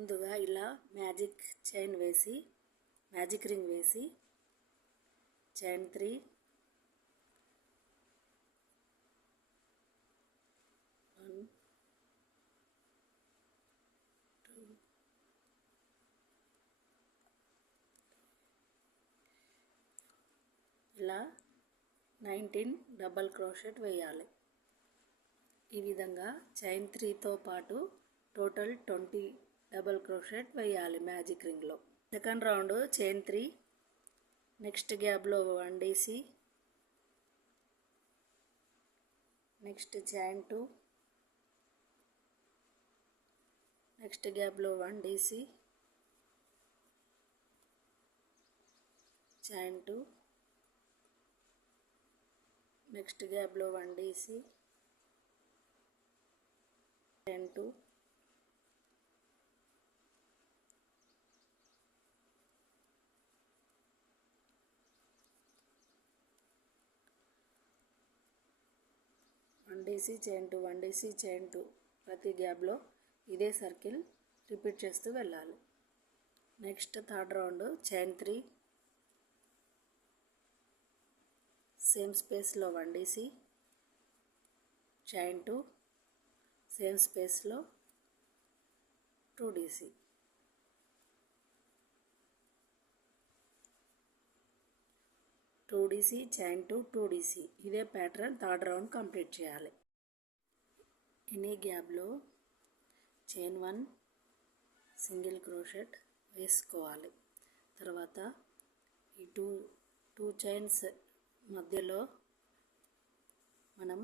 ముందుగా ఇలా magic chain వేసి మ్యాజిక్ రింగ్ వేసి చైన్ 3 1 2 ఇలా 19 డబల్ క్రోషెట్ వేయాలి. ఈ విధంగా చైన్ 3తో పాటు టోటల్ 20 డబల్ క్రోషెట్ వేయాలి మ్యాజిక్ రింగ్లో. సెకండ్ రౌండ్ చైన్ 3, నెక్స్ట్ గ్యాప్లో 1 DC, నెక్స్ట్ చైన్ 2, నెక్స్ట్ గ్యాప్లో 1 DC, చైన్ 2, నెక్స్ట్ గ్యాప్లో 1 DC, chain 2, DC chain 2, 1 DC chain 2 ప్రతి గ్యాప్లో ఇదే సర్కిల్ రిపీట్ చేస్తూ వెళ్ళాలి. Next third round chain 3, same స్పేస్లో 1 DC, చైన్ 2, సేమ్ స్పేస్లో 2 DC, చైన్ 2, 2 DC. ఇదే ప్యాటర్న్ థర్డ్ రౌండ్ కంప్లీట్ చేయాలి. ఎనీ గ్యాప్లో చైన్ 1 సింగిల్ క్రోషెట్ వేసుకోవాలి. తర్వాత ఈ టూ చైన్స్ మధ్యలో మనం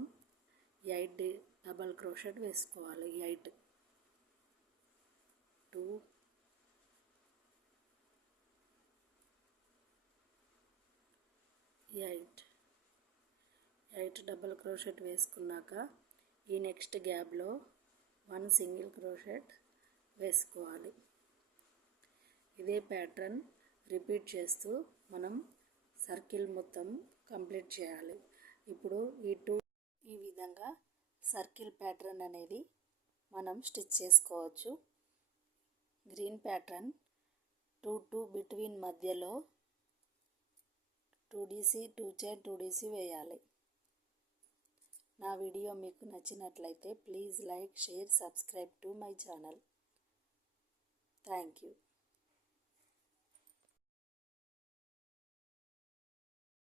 8 డబల్ క్రోషెట్ వేసుకోవాలి. 8 2 8 డబల్ క్రోషెట్ వేసుకున్నాక ఈ నెక్స్ట్ గ్యాప్లో 1 సింగిల్ క్రోషెట్ వేసుకోవాలి. ఇదే ప్యాటర్న్ రిపీట్ చేస్తూ మనం సర్కిల్ మొత్తం కంప్లీట్ చేయాలి. ఇప్పుడు ఈ విధంగా సర్కిల్ ప్యాటర్న్ అనేది మనం స్టిచ్ చేసుకోవచ్చు. గ్రీన్ ప్యాటర్న్ 2 బిట్వీన్ మధ్యలో 2 DC 2 చైన్ 2 DC వేయాలి. నా వీడియో మీకు నచ్చినట్లయితే please like, share, subscribe to my channel. Thank you.